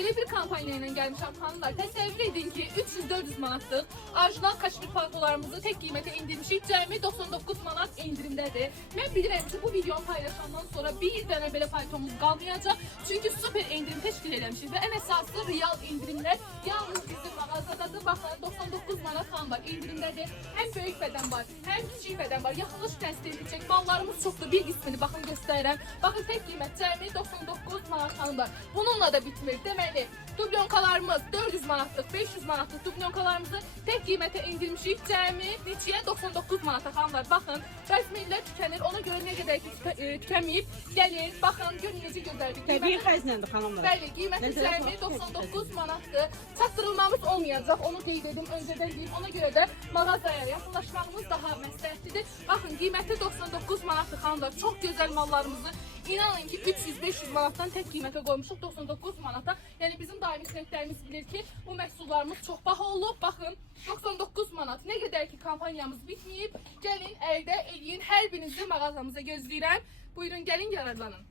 elə bir kampanya ilə gəlmişəm xanımlar. Təsəvvür edin ki, 300-400 manatlıq orijinal kaşmir paltolarımızı tek qiymətə indirmişik. Cəmi 99 manat indirimdədir. Mən bilirəm ki, bu videonu paylaşandan sonra bir dənə belə paltomuz qalmayacaq. Çünki super indirim təşkil eləmişik və ən əsası real indirimlər yalnız bizim mağazadadır. Baxın 99 manat xanımlar indirimdədir. Həm böyük bədən var, həm kiçik bədən var. Yaxınlıq təsdiq edəcək. Ballarımız çoxdur. Bir qismini baxın göstərirəm. Baxın tek qiymət cəmi 99 manat xanımlar. Bununla da bitmir. Deməli, dublonkalarımız 400 manatlıq, 500 manatlıq dublonkalarımızı tek qiymətə indirmişik. Cəmi neçəyə 99 manata xanımlar. Baxın, rəsmilər tükənir. Ona görə nə qədər ki tükənməyib. Gəlin, baxın, görün necə gözəldir. Təbii xərcləndir xanımlar. Bəli, qiyməti cəmi 99 manatdır. Çatdırılmamız olmayacaq. Onu qeyd edim, öncədən deyim. Ona görə də mağazaya yaxınlaşmağımız daha məsləhətlidir. Baxın, qiyməti 99 manatdır xanımlar. Çox gözəl mallarımızı İnanın ki 300-500 manatdan tek qiymətə qoymuşuq 99 manata. Yəni bizim daimi klientlərimiz bilir ki, bu məhsullarımız çox baha olub. Baxın 99 manat. Nə qədər ki kampanyamız bitməyib. Gəlin əldə eləyin. Hər birinizi mağazamıza gözləyirəm. Buyurun gəlin yararlanın.